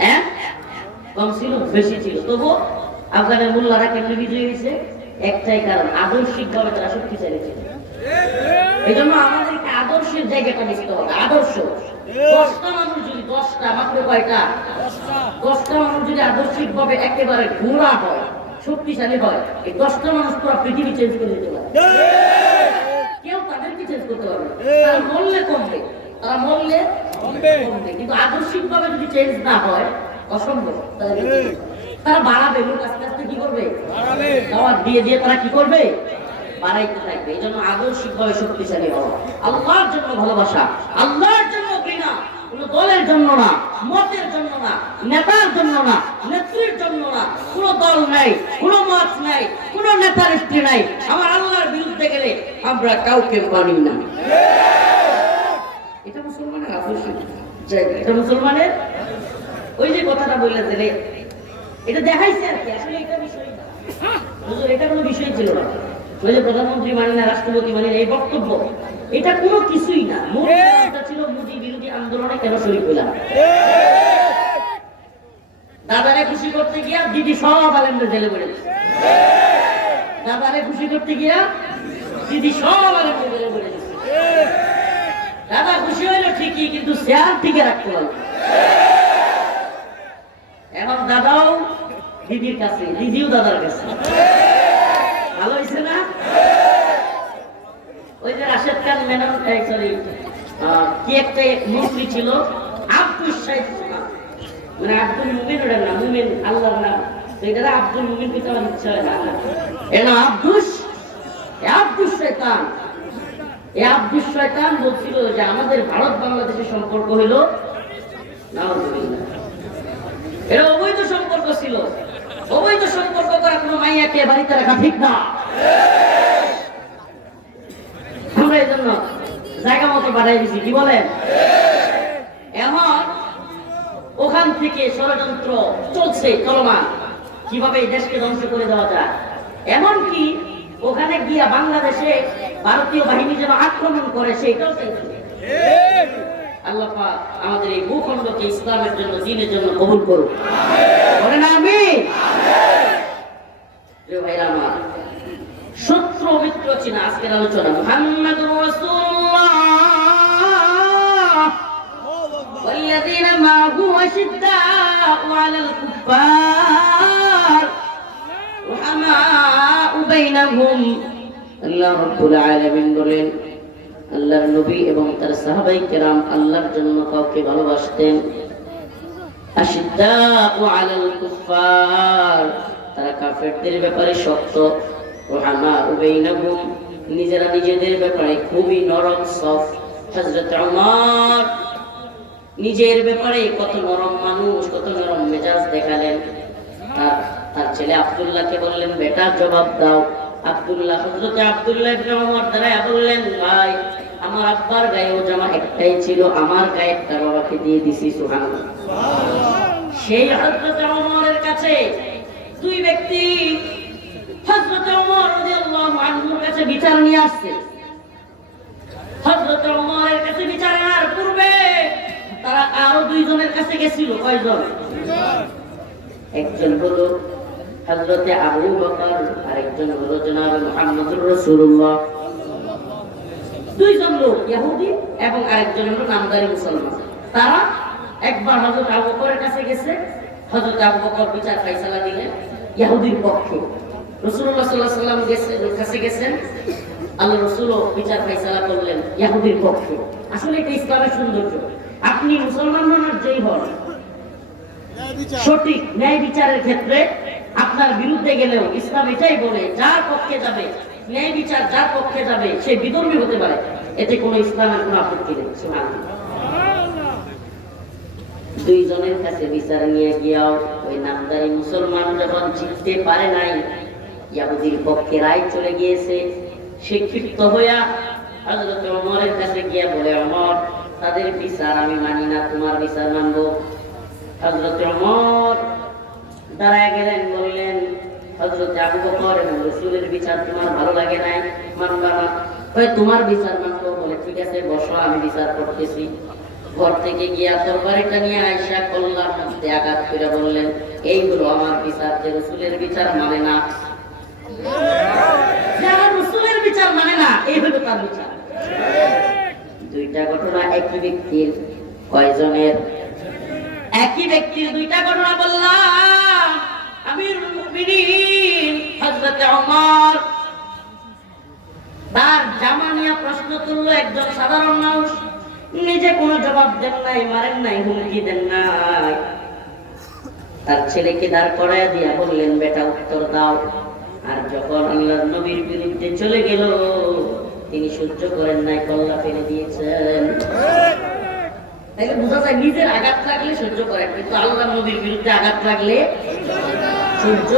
হ্যাঁ কম ছিল? বেশি ছিল। তবু আফগানের মোল্লারা কেন বিজয়ী হয়েছে? একটাই কারণ, আদর্শিক ভাবে তারা শক্তিশালী ছিল। এই জন্য আমাদেরকে আদর্শের জায়গাটা বুঝতে হবে। আদর্শ 10টা মানুষ যদি 10টা মাত্র কয়টা 10টা মানুষ যদি আদর্শিক ভাবে একেবারে ঘোড়া হয়, শক্তিশালী হয়, এই 10টা মানুষ পুরো পৃথিবী চেঞ্জ করে দিতে পারে। কেউ তাদেরকে চেঞ্জ করতে পারবে না। তারা মরলে কমবে, তারা মরলে কমবে, কিন্তু আদর্শিক ভাবে যদি চেঞ্জ না হয় অসম্ভব। তারা বাড়াবে, লোক আস্তে আস্তে কি করবে? দাওয়াত দিয়ে দিয়ে তারা কি করবে? বাড়াইতে থাকবে। এই জন্য আদর্শিক ভাবে শক্তিশালী হওয়া, আল্লাহর জন্য ভালোবাসা, আল্লাহর জন্য ঘৃণা, কোন দলের জন্য না, মতের জন্য না, নেতার জন্য না, নেত্রীর জন্য না। কোন দল নাই, কোন মত নাই, কোন নেতার স্ত্রী নাই। আমার আল্লাহর বিরুদ্ধে গেলে আমরা কাউকে মানি না। এটা মুসলমানের আদর্শিক জায়গা, এটা মুসলমানের ওই যে কথাটা বললেন যে এটা দেখাইছে আর কি। আসলে এটা বিষয় না, এটা কোনো বিষয় ছিল না। ওই যে প্রধানমন্ত্রী মানে না, রাষ্ট্রপতি মানে এই বক্তব্য, এটা কোনো কিছুই না। এটা ছিল মোদী বিরোধী আন্দোলনে কেন শরীক হইলাম। দাদারে খুশি করতে গিয়া দিদি সব আলেমদের জেলে পড়ে দিচ্ছে। দাদারে খুশি করতে গিয়া দিদি সব আলেমদের জেলে পড়ে দিচ্ছে। দাদা খুশি হইলো ঠিকই, কিন্তু শেয়ার টিকে রাখতে পারলো। এখন দাদাও দিদির কাছে, দিদিও দাদার কাছে। ভালো হয়েছে না? ওই যে রাশেদ খান মেনন, সরি কি একটা মন্ত্রী ছিল, আব্দুল শাহিদ, মানে আব্দুল মুমিন, ওটার নাম মুমিন আল্লাহর নাম, এটা আব্দুল মুমিন কিন্তু আমার ইচ্ছা হয় না। এটা আব্দুল শয়তান। এই আব্দুল শয়তান বলছিল যে আমাদের ভারত বাংলাদেশের সম্পর্ক হলো নাউজুবিল্লাহ, এটা অবৈধ সম্পর্ক ছিল। অবৈধ সম্পর্ক করা কোনো মাইয়াকে বাড়িতে রাখা ঠিক না। আমরা এই জন্য জায়গা মতো বাড়াই দিছি, কি বলেন? এখন ওখান থেকে ষড়যন্ত্র চলছে, চলমান, কিভাবে এই দেশকে ধ্বংস করে দেওয়া যায়। এমনকি ওখানে গিয়া বাংলাদেশে ভারতীয় বাহিনী যেন আক্রমণ করে সেটাও চাইছে। আল্লাহ পাক আমাদের এই ভূখণ্ডকে ইসলামের জন্য, দ্বীনের জন্য কবুল করুন, বলেন আমিন। প্রিয় ভাইরা আমার, শত্রু মিত্র চিনা আজকের আলোচনা। মুহাম্মাদুর রাসূলুল্লাহ ওয়াল্লাযীনা মা'আহু আশিদ্দা বাইনাহুম। আল্লাহ রাব্বুল আলামিন বলেন, আল্লাহর নবী এবং তার সাহাবায়ে কেরাম আল্লাহর জন্য কাউকে ভালোবাসতেন। আশিদ্দাউ আলাল কুফার, তারা কাফেরদের ব্যাপারে শক্ত। রুহামাউ বাইনাহুম, নিজেরা নিজেদের ব্যাপারে খুবই নরম সফট। হযরত ওমর নিজের ব্যাপারে কত নরম মানুষ, কত নরম মেজাজ দেখালেন। তার ছেলে আব্দুল্লাহকে বললেন, বেটা জবাব দাও। আব্দুল্লাহ, হযরত আব্দুল্লাহ ইবনে ওমর দাঁড়ায় বললেন, ভাই আমার আব্বার গায়েও জামা একটাই ছিল, আমার গায়েরটা বাবাকে দিয়ে দিছি। সুবহানাল্লাহ। সেই হযরত ওমরের কাছে দুই ব্যক্তি হযরত ওমর রাদিয়াল্লাহু আনহুর কাছে বিচার নিয়ে আসছে। হযরত ওমরের কাছে বিচার আনার পূর্বে তারা আরো দুইজনের কাছে গেছিল। কয়জন? একজন হলো হযরতে আবু বকর, আরেকজন হলো জনাবে মুহাম্মদুর রাসূলুল্লাহ। দুইজন লোক, ইহুদি এবং আরেকজন হলো নামদারি মুসলমান। তারা একবার হযরত আবু বকরের কাছে গেছে। হযরত আবু বকর বিচার ফায়সালা দিলেন ইহুদির পক্ষে। রাসূলুল্লাহ সাল্লাল্লাহু আলাইহি ওয়াসাল্লাম কাছে গেছেন, আল্লাহ রাসূলও বিচার ফায়সালা করলেন ইহুদির পক্ষে। আসলে এটা ইসলামের সৌন্দর্য। আপনি মুসলমান হওয়ার যেই হন, সঠিক ন্যায় বিচারের ক্ষেত্রে আপনার বিরুদ্ধে গেলেও ইসলাম এটাই বলে, যার পক্ষে যাবে ন্যায় বিচার, যার পক্ষে যাবে সে বিধর্মী হতে পারে, এতে কোনো ইসলামের কোনো আপত্তি নেই। সুবহানাল্লাহ। দুইজনের কাছে বিচার নিয়ে গিয়াও ওই নামদারি মুসলমান যখন জিততে পারে নাই, ইহুদির পক্ষে রায় চলে গিয়েছে, সে ক্ষিপ্ত হইয়া হযরত ওমরের কাছে গিয়া বলে, ওমর তাদের বিচার আমি মানি না, তোমার বিচার মানবো। হযরত ওমর দাঁড়ায় গেলেন, বললেন, হযরত আবু বকর এবং রাসূলের বিচার তোমার ভালো লাগে নাই, মানবা না? তোমার বিচার মানবো। বলে ঠিক আছে, বসো, আমি বিচার করতেছি। ঘর থেকে গিয়া তরবারিটা নিয়ে আয়েশা কল্লার মধ্যে আঘাত করে বললেন, এই হলো আমার বিচার, যে রাসূলের বিচার মানে না, যারা রাসূলের বিচার মানে না, এই হলো তার বিচার। দুইটা ঘটনা একই ব্যক্তির। কয়জনের? একই ব্যক্তির দুইটা ঘটনা বললাম। আমিরুল মুমিনিন হযরত ওমর তার জামা নিয়ে প্রশ্ন তুললো একজন সাধারণ মানুষ, নিজে কোনো জবাব দেন নাই, মারেন নাই, হুমকি দেন নাই। তার ছেলেকে দাঁড় করায় দিয়া বললেন, বেটা উত্তর দাও। আর যখন আল্লাহর নবীর বিরুদ্ধে চলে গেল, তিনি সহ্য করেন নাই, কল্লা ফেলে দিয়েছেন। তাইলে বোঝা যায় নিজের আঘাত লাগলে সহ্য করেন, কিন্তু আল্লাহর নবীর বিরুদ্ধে আঘাত লাগলে সহ্য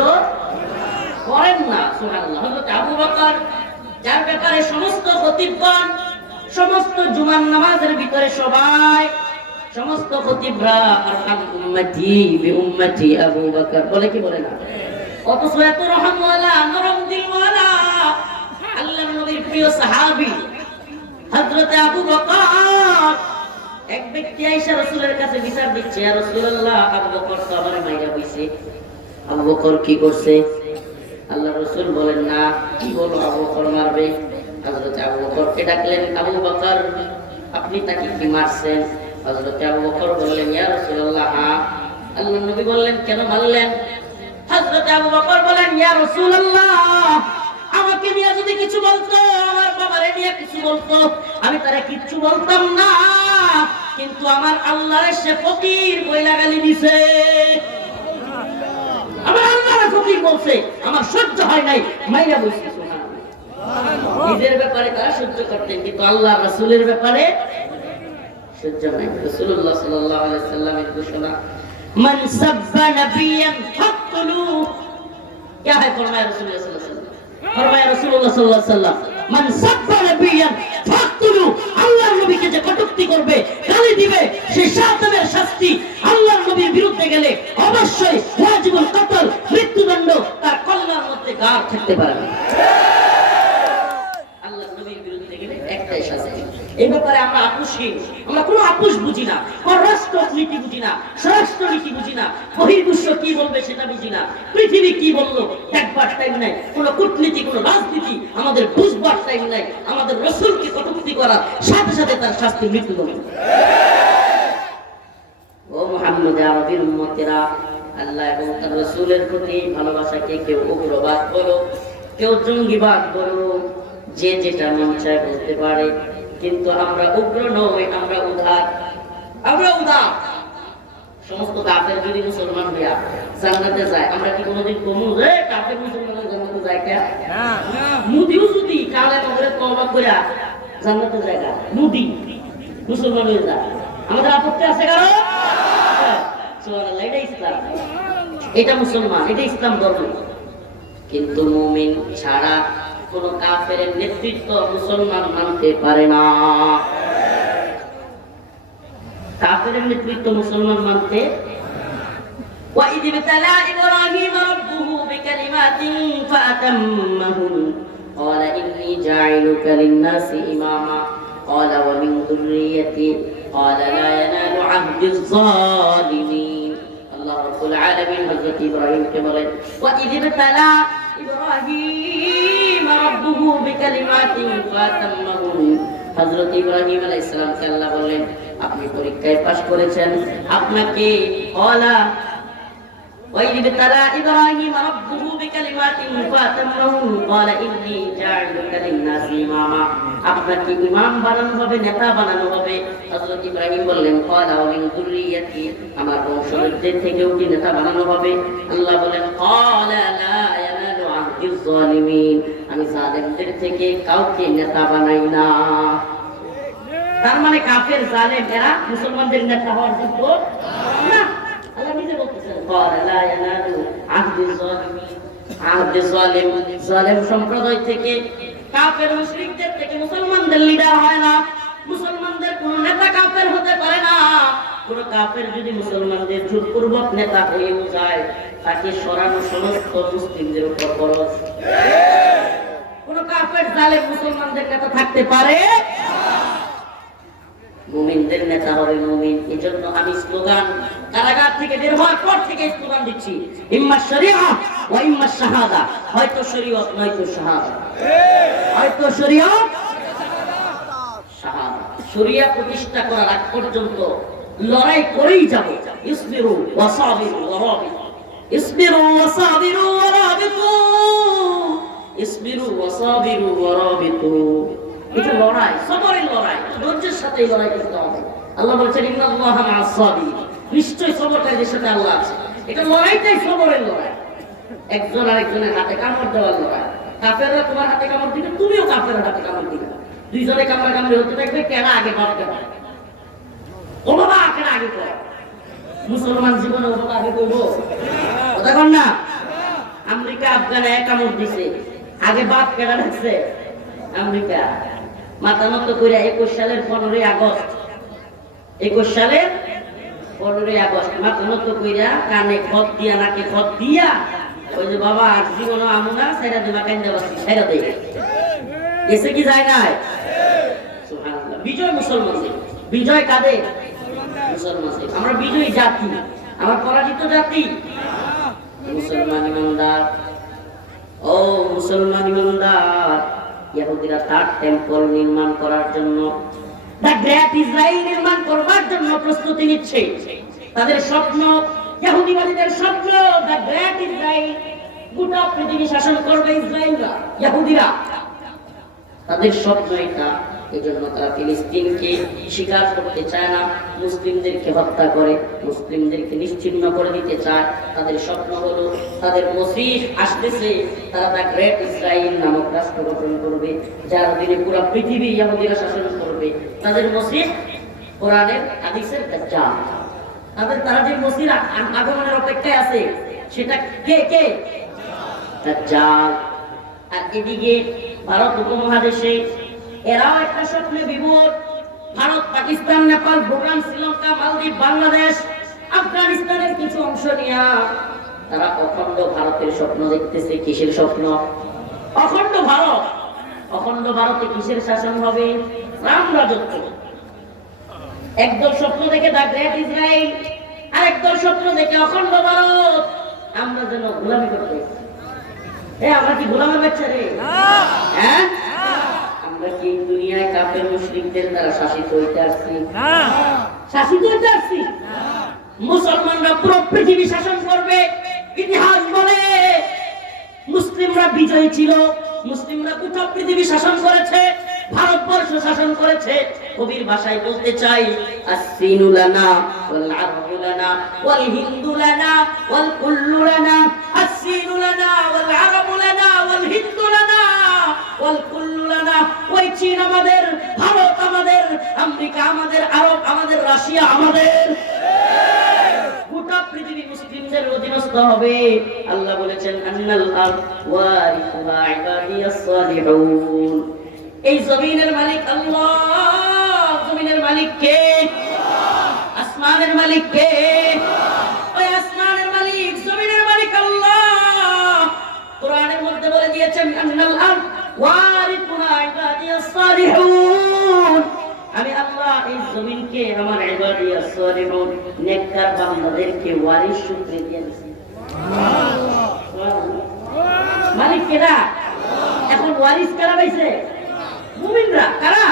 করেন না। সুবহানাল্লাহ। হযরত আবু বকর, যার ব্যাপারে সমস্ত খতিবগণ, সমস্ত জুমার নামাজের ভিতরে সবাই, সমস্ত খতিবরা আরহাম উম্মতি বিউম্মতি আবু বকর বলে, কি বলে না? অথচ এত রহমওয়ালা, নরম দিলওয়ালা আল্লাহর নবীর প্রিয় সাহাবী হযরত আবু বকর, এক ব্যক্তি আয়েশা রাসূলের কাছে বিচার দিচ্ছে, ইয়া রাসূলুল্লাহ, আবু বকর তো আমার মাইরা হইছে। আবু বকর কি করছে? আল্লাহ রাসূল বলেন, না, কি বলো, আবু বকর মারবে? হযরত আবু বকরকে ডাকলেন, আবু বকর আপনি তাকে কি মারছেন? হযরত আবু বকর বললেন, ইয়া রাসূলুল্লাহ, হ্যাঁ। আল্লাহর নবী বললেন, কেন মারলেন? হযরত আবু বকর বলেন, ইয়া রাসূলুল্লাহ, আমাকে নিয়ে যদি কিছু বলতো, আমার বাবারে নিয়ে কিছু বলতো, আমি তারে কিচ্ছু বলতাম না, কিন্তু আমার আল্লাহর সে ফকির কইলা গালি দিছে, আমার আল্লাহর ফকির বলছে, আমার সহ্য হয় নাই, মাইরা বসে। নিজের ব্যাপারে তারা সহ্য করতেন, কিন্তু আল্লাহ রাসূলের ব্যাপারে সহ্য নাই। রাসূলুল্লাহ সাল্লাল্লাহু আলাইহি ওয়াসাল্লামের ঘোষণা, মান সাব্বা নাবিয়ান ফাকতুলু, क्या है फरमाया রাসূলুল্লাহ সাল্লাল্লাহু আলাইহি ওয়াসাল্লাম, फरमाया রাসূলুল্লাহ সাল্লাল্লাহু আলাইহি ওয়াসাল্লাম, মান সাব্বা নাবিয়ান ফাকতুলু, আল্লাহর নবীকে যে কটূক্তি করবে, গালি দিবে, সে শাতানের শাস্তি, আল্লাহর নবীর বিরুদ্ধে গেলে অবশ্যই ওয়াজিবুল কতল, মৃত্যুদণ্ড তার কল্লার মধ্যে গার থাকতে পারে না। আল্লাহর নবীর বিরুদ্ধে গেলে একটাই শাস্তি। এই ব্যাপারে আমরা আপোষহীন, আমরা কোনো আপোষ বুঝি না, পররাষ্ট্র নীতি বুঝি না, স্বরাষ্ট্র নীতি বুঝি না, বহির্বিশ্ব কি বলবে সেটা বুঝি না, পৃথিবী কি বললো দেখবার টাইম নাই, কোনো কূটনীতি, কোনো রাজনীতি আমাদের বুঝবার টাইম নাই। আমাদের রাসূলকে কটূক্তি করার সাথে সাথে তার শাস্তি মৃত্যুদণ্ড। ও মুহাম্মদ আরবির উম্মতেরা, আল্লাহ এবং তার রাসূলের প্রতি ভালোবাসাকে কেউ উগ্রবাদ বলো, কেউ জঙ্গিবাদ বলো, যে যেটা মন চায় বলতে পারে, কিন্তু আমরা উগ্র নই, আমরা উদার। আমরা উদার। সমস্ত কাফের যদি মুসলমান হইয়া জান্নাতে যায়, আমরা কি কোনোদিন কমু যে কাফের মুসলমান জান্নাতে যায়? কে না, মুদিও যদি কালে কবরে তওবা কইরা জান্নাতে যায় না, মুদি মুসলমান হয়ে যায়, আমাদের আপত্তি আছে? কারণ সুবহানাল্লাহ, এটা ইসলাম, এটা মুসলমান, এটা ইসলাম ধর্ম। কিন্তু মুমিন ছাড়া কোন কাফের নেতৃত্ব মুসলমান মানতে পারে না। কাফের নেতৃত্ব মুসলমান মানতে। وَإِذِ ابْتَلَى إِبْرَاهِيمَ رَبُّهُ بِكَلِمَاتٍ فَأَتَمَّهُنَّ قَالَ إِنِّي جَاعِلُكَ لِلنَّاسِ إِمَامًا قَالَ وَمِنْ ذُرِّيَّتِي قَالَ لَا يَنَالُ عَهْدِي الظَّالِمِينَ। আল্লাহ রাব্বুল আলামিন হযরত ইব্রাহিমকে বলেন, وَإِذِ ابْتَلَى إِبْرَاهِيمَ رَبُّهُ بِكَلِمَاتٍ فَأَتَمَّهُنَّ। হযরত ইব্রাহিম আলাইহিস সালামকে আল্লাহ বললেন, আপনি পরীক্ষায় পাশ করেছেন, আপনাকে ক্বালা وَإِذِ ابْتَلَى إِبْرَاهِيمَ رَبُّهُ بِكَلِمَاتٍ فَأَتَمَّهُنَّ قَالَ إِنِّي جَاعِلُكَ لِلنَّاسِ إِمَامًا। আপনাকে ইমাম বানানো হবে, নেতা বানানো হবে। হযরত ইব্রাহিম বললেন, ক্বালা وَمِنْ ذُرِّيَّتِي, আমার বংশধরদের থেকেও কি নেতা বানানো হবে? আল্লাহ বলেন, ক্বালা লা ইয়ানালু আহদিজ যালিমিন, আমি জালেমদের থেকে কাউকে নেতা বানাই না। তার মানে কাফের জালেম এরা মুসলমানদের নেতা হওয়ার যোগ্য না। আল্লাহ নিজে বলতেছেন, ক্বালা লা ইয়ানালু আহদিজ যালিমিন, আহদিজ জালিম, জালেম সম্প্রদায় থেকে, কাফের মুশরিকদের থেকে মুসলমানদের লিডার হয় না। মুসলমানদের কোন নেতা কাফের হতে পারে না। কোন কাফের যদি মুসলমানদের জোরপূর্বক নেতা হয়েও যায়, তাকে সরানো সমস্ত মুসলিমদের উপর ফরজ। কোন কাফের জালেম মুসলমানদের নেতা থাকতে পারে? মুমিনদের নেতা হবে মুমিন। এজন্য আমি স্লোগান কারাগার থেকে বের হওয়ার পর থেকে স্লোগান দিচ্ছি, ইম্মা শরিয়া ওয়া ইম্মা শাহাদা, হয়তো শরীয়ত নয়তো শাহাদা, হয়তো শরীয়ত শাহাদা। শরিয়া প্রতিষ্ঠা করার আগ পর্যন্ত লড়াই করেই যাব। ইসবিরু ওয়া সাবিরু ওয়া রাবিতু, ইসবিরু ওয়া সাবিরু ওয়া রাবিতু, ইসবিরু ওয়া সাবিরু ওয়া রাবিতু। এটা লড়াই, সবরের লড়াই, ধৈর্যের সাথে লড়াই করতে হবে। আল্লাহ বলেছেন, ইন্নাল্লাহা মা'আস সাবিরিন, নিশ্চয়ই সবরকারীদের সাথে আল্লাহ আছে। এটা লড়াইটাই সবরের লড়াই, একজন আরেকজনের হাতে কামড় দেওয়ার লড়াই। কাফেররা তোমার হাতে কামড় দিবে, তুমিও কাফেরের হাতে কামড় দিবে। দুইজনে কামড়াকামড়ি হতে থাকবে, কেনা আগে ভাবতে পারে, ও বাবা কেনা আগে কর। মুসলমান জীবনে ও বাবা আগে করবো কথা কন না। আমেরিকা আফগানে কামড় দিছে, আগে বাপ কেনা রাখছে আমেরিকা। মাথা নত করে 21 সালের 15ই আগস্ট, 21 সালের 15ই আগস্ট মাথা নত কইরা কানে খত দিয়া, নাকে খত দিয়া, ওই যে বাবা আর জীবন আমুনা সাইরা দিবা কান্দা বাসি সাইরা দেই এসে কি যায় নাই? সুবহানাল্লাহ। বিজয় মুসলমানদের, বিজয় কাদের? মুসলমানদের। আমরা বিজয়ী জাতি, আমরা পরাজিত জাতি। মুসলমান ইমানদার, ও মুসলমান ইমানদার, ইহুদিরা তার টেম্পল নির্মাণ করার জন্য, দা গ্রেট ইসরায়েল নির্মাণ করবার জন্য প্রস্তুতি নিচ্ছে। তাদের স্বপ্ন, ইহুদিবাদীদের স্বপ্ন, দা গ্রেট ইসরায়েল, গোটা পৃথিবী শাসন করবে ইসরায়েলরা, ইহুদিরা, তাদের স্বপ্ন এটা। এজন্য তারা ফিলিস্তিনকে স্বীকার করতে চায় না, মুসলিমদেরকে হত্যা করে, মুসলিমদেরকে নিশ্চিহ্ন করে দিতে চায়। তাদের স্বপ্ন হলো তাদের মসিহ আসতেছে, তারা দা গ্রেট ইসরায়েল নামক রাষ্ট্র গঠন করবে, যার অধীনে পুরো পৃথিবী ইহুদিরা শাসন করবে। তাদের মসিহ কোরআনের হাদিসের দাজ্জাল। তারা যে মসির আগমনের অপেক্ষায় আছে, সেটা কে? কে? দাজ্জাল। আর এদিকে ভারত উপমহাদেশে এরাও একটা স্বপ্নে বিভোর। ভারত, পাকিস্তান, নেপাল, ভুটান, শ্রীলঙ্কা, মালদ্বীপ, বাংলাদেশ, আফগানিস্তানের কিছু অংশ নিয়ে তারা অখণ্ড ভারতের স্বপ্ন দেখতেছে। কিসের স্বপ্ন? অখণ্ড ভারত। অখণ্ড ভারতে কিসের শাসন হবে? রাম রাজত্ব। একদল স্বপ্ন দেখে দা গ্রেট ইসরায়েল, আর একদল স্বপ্ন দেখে অখণ্ড ভারত। আমরা যেন গোলামি করতে, আমরা কি গোলামের বাচ্চা রে? হ্যাঁ, আমরা কি দুনিয়ায় কাফের মুশরিকদের দ্বারা শাসিত হইতে আসছি? শাসিত হইতে আসছি? মুসলমানরা পুরো পৃথিবী শাসন করবে। ইতিহাস বলে মুসলিমরা বিজয়ী ছিল। মুসলিমরা গোটা পৃথিবী শাসন করেছে, ভারতবর্ষ শাসন করেছে। কবির ভাষায় বলতে চাই, আসসিনু লানা ওয়াল আরবু লানা ওয়াল হিন্দু লানা ওয়াল কুল্লু লানা, আসসিনু লানা ওয়াল আরবু লানা ওয়াল হিন্দু লানা ওয়াল কুল্লু লানা। ওই চীন আমাদের, ভারত আমাদের, আমেরিকা আমাদের, আরব আমাদের, রাশিয়া আমাদের। গোটা পৃথিবী মুসলিমদের অধীনস্থ হবে। আল্লাহ বলেছেন, আন্নাল আরদ ওয়ারিসুহা ইবাদিয়াস সালিহুন। এই জমিনের মালিক আল্লাহ। জমিনের মালিক কে? আসমানের মালিক কে? ওই আসমানের মালিক, জমিনের মালিক আল্লাহ। কোরআনের মধ্যে বলে দিয়েছেন, আন্নাল আরদ ওয়ারিসুহা ইবাদিয়াস সালিহুন। আমি আল্লাহ এই জমিনকে আমার ইবাদিয়াস সালিহুন নেককার বান্দাদেরকে ওয়ারিস সূত্রে দিয়ে দিয়েছি। মালিক কেডা? এখন ওয়ারিস কারা পাইছে? মুমিনরা। কারা?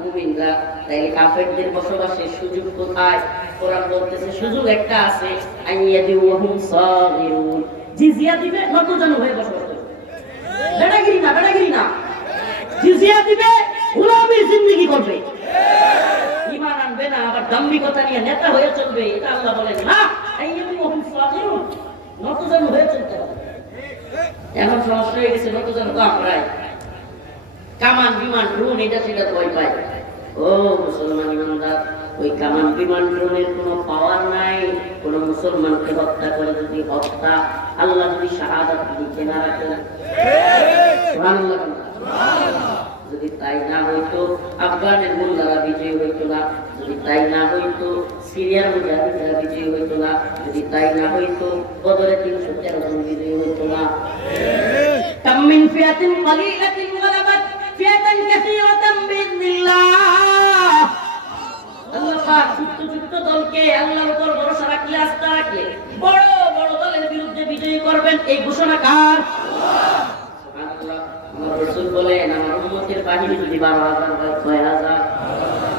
মুমিনরা। তাই কাফেরদের বসবাসের সুযোগ কোথায়? কোরআন বলতেছে সুযোগ একটা আছে, আইয়াদি ওয়াহুম সাগিরুন। জিজিয়া দিবে, নতজন হয়ে বসবাস করবে। বেটাগিরি না, বেটাগিরি না। জিজিয়া দিবে, গোলামী জিন্দেগি করবে। ঈমান আনবে না, আবার দাম্ভিকতা নিয়ে নেতা হয়ে চলবে। এটা আল্লাহ বলেন না, আইয়াদি ওয়াহুম সাগিরুন, নতজন হয়ে চলতে হবে। এখন সমস্যা হয়ে গেছে, নতজন তো আমরাই। কামান বিমান ড্রোন এটা সেটা ভয় পায়। ও মুসলমান ইমানদার, ওই কামান বিমান ড্রোনের কোনো পাওয়ার নাই। কোন মুসলমানকে হত্যা করে যদি হত্যা আল্লাহ যদি শাহাদাত লিখে না রাখেন, সুবহানাল্লাহ, যদি তাই না হইতো আফগানের মোল্লারা বিজয়ী হইতো না, যদি তাই না হইতো সিরিয়ার মুজাহিদরা বিজয়ী হইতো না, যদি তাই না হইতো বদরে 313 জন বিজয়ী হইতো না। কাম মিন ফিয়াতিন কালিলাতিন গালাবাত ফিয়াতান কাসীরাতান বিইذنিল্লাহ। আল্লাহ পাক ছোট্ট দলকে আল্লাহর উপর ভরসা রাখলে, আস্থা রাখলে বড় বড় দলের বিরুদ্ধে বিজয়ী করবেন। এই ঘোষণা কার? সুবহানাল্লাহ। আমার রাসূল বলেন, আমার উম্মতের বাহিনী যদি 12,000 হয়, 6,000,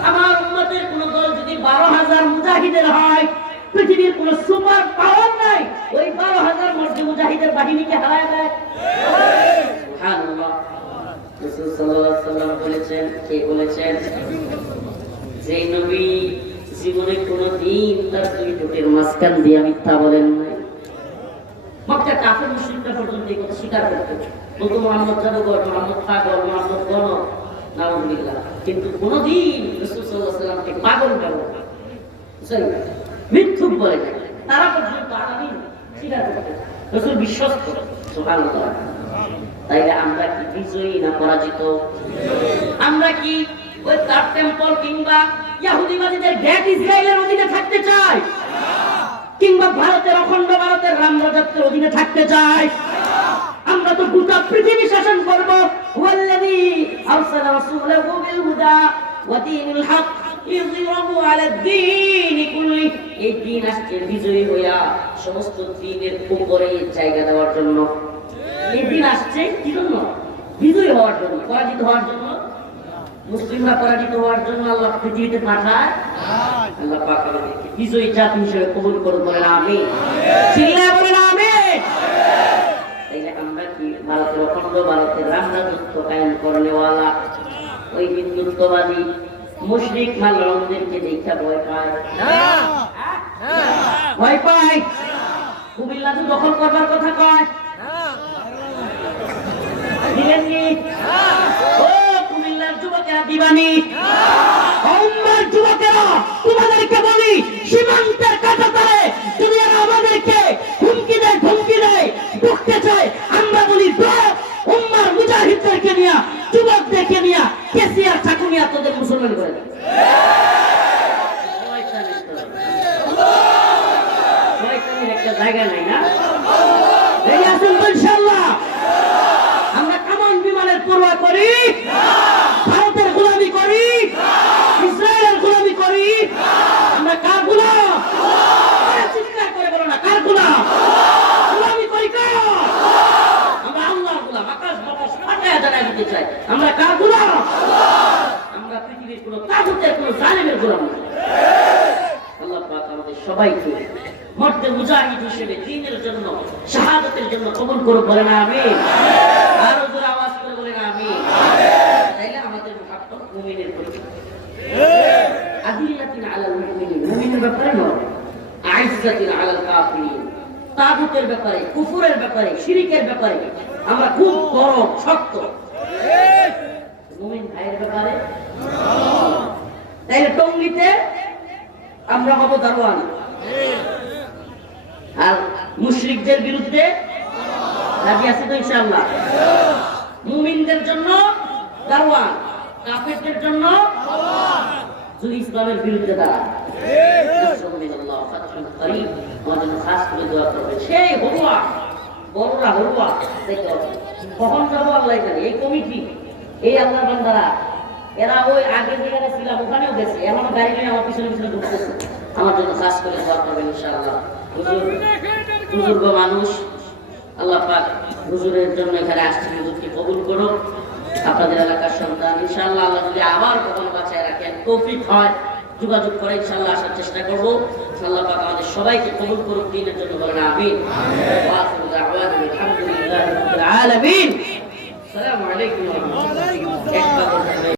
আমার উম্মতের কোন দল যদি 12,000 মুজাহিদের হয়, পৃথিবীর কোন সুপার পাওয়ার নাই ওই 12,000 মধ্যে মুজাহিদের বাহিনীকে হারায় দেয়। সুবহানাল্লাহ। রাসূল সাল্লাল্লাহু আলাইহি ওয়াসাল্লাম বলেছেন, কে বলেছেন? যে নবী জীবনে কোনদিন তার দুই ঠোঁটের মাঝখান দিয়ে মিথ্যা বলেন নাই। মক্কা কাফের মুশরিকরা পর্যন্ত এই কথা স্বীকার করত, বলতো মুহাম্মদ জাদুঘর, মুহাম্মদ পাগল, মুহাম্মদ গণক, নাউযুবিল্লাহ। কিন্তু কোনদিন রাসূল সাল্লাল্লাহু আলাইহি ওয়াসাল্লামকে পাগল বলে না, মিথ্যুক বলে না। তারা পর্যন্ত আলামিন স্বীকার করত, রাসূল বিশ্বস্ত। সুবহানাল্লাহ। তাইলে আমরা কি বিজয়ী না পরাজিত? আমরা কি ওই তার টেম্পল কিংবা ইহুদিবাদীদের গ্রেট ইসরায়েলের অধীনে থাকতে চাই, কিংবা ভারতের অখণ্ড ভারতের রামরাজত্বের অধীনে থাকতে চাই? আমরা তো গোটা পৃথিবী শাসন করব। ওয়াল্লাযী আরসালা রাসূলাহু বিল হুদা ওয়া দীনিল হক ইযহিরাহু আলা দ্বীনি কুল্লি। এই দ্বীন আসছে বিজয়ী হইয়া সমস্ত দ্বীনের উপরে জায়গা দেওয়ার জন্য। এই দ্বীন আসছে কি জন্য? বিজয়ী হওয়ার জন্য, পরাজিত হওয়ার জন্য। মুসলিমরা পরাজিত হওয়ার জন্য আল্লাহ পৃথিবীতে পাঠায়। আল্লাহ পাক আমাদেরকে বিজয়ী জাতি হিসেবে কবুল করুন, বলেন আমিন। চিল্লায়ে বলেন আমিন। তাইলে আমরা কি ভারতের অখণ্ড ভারতের রামরাজত্ব কায়েম করনেওয়ালা ওই হিন্দুত্ববাদী মুশরিক মাল্লামদেরকে দেখা ভয় পায় না? ভয় পায়? কুমিল্লা তো দখল করবার কথা কয়, দিলেননি? ও কুমিল্লার যুবকেরা দিবানি? আমার যুবকেরা তোমাদেরকে বলি, সীমান্তের কাঁটাতারে যদি এরা আমাদেরকে হুমকি দেয়, ধমকি দেয়, ঢুকতে চায়, আমরা বলি উম্মার মুজাহিদদেরকে নিয়ে, যুবকদেরকে নিয়ে কেসিয়ার চাকু নিয়ে তোদের মুসলমান করে দেয়। একটা জায়গা নাই না? ইনশাআল্লাহ আমরা কামান বিমানের পরোয়া করি, ভারতের গোলামি করি, ইসরায়েলের গোলামি করি। আমরা কার গোলাম? চিৎকার করে বলো না, কার গোলাম? গোলামি করি কার? আমরা আল্লাহর গোলাম। আকাশ বাতাস ফাটায় জানাই দিতে চাই, আমরা কার গোলাম? আমরা পৃথিবীর কোন তাগুতের, কোন জালিমের গোলাম না। আল্লাহ পাক আমাদের সবাইকে মর্দে মুজাহিদ হিসেবে দ্বীনের জন্য শাহাদাতের জন্য কবুল করুক, বলেন আমিন। আরো জোরে আওয়াজ করে বলেন আমিন। তাইলে আমাদের মুহাব্বত মুমিনের পরিচয়। আদিল্লাতিন আলাল মুমিনিন, মুমিনের ব্যাপারে নয়, আইজ্জাতিন আলাল কাফিরিন, তাগুতের ব্যাপারে, কুফরের ব্যাপারে, শিরকের ব্যাপারে আমরা খুব গরম শক্ত। মুমিন ভাইয়ের ব্যাপারে তাইলে টঙ্গিতে আমরা হব দারোয়ান, আর মুশরিকদের বিরুদ্ধে রাজি আছি তো ইনশাআল্লাহ। মুমিনদের জন্য দারোয়ান, কাফেরদের জন্য যদি ইসলামের বিরুদ্ধে দাঁড়ায় সেই হলুয়া, বড়রা হলুয়া দেখতে হবে। কখন যাবো আল্লাহ জানে। এই কমিটি, এই আল্লাহ বান্দারা, এরা ওই আগের যেখানে ছিলাম ওখানেও গেছে, এখনো গাড়ি নিয়ে আমার পিছনে পিছনে ঘুরতেছে। আমার জন্য খাস করে দোয়া করবেন ইনশাআল্লাহ। বুজুর্গ মানুষ, আল্লাহ পাক হুজুরের জন্য এখানে আসছেন, হুজুরকে কবুল করুন। আপনাদের এলাকার সন্তান ইনশাআল্লাহ, আল্লাহ যদি আবার কখনো বাঁচায় রাখেন, তৌফিক হয়, যোগাযোগ করে ইনশাআল্লাহ আসার চেষ্টা করবো। আল্লাহ পাক আমাদের সবাইকে কবুল করুন, দ্বীনের জন্য বলেন আমিন।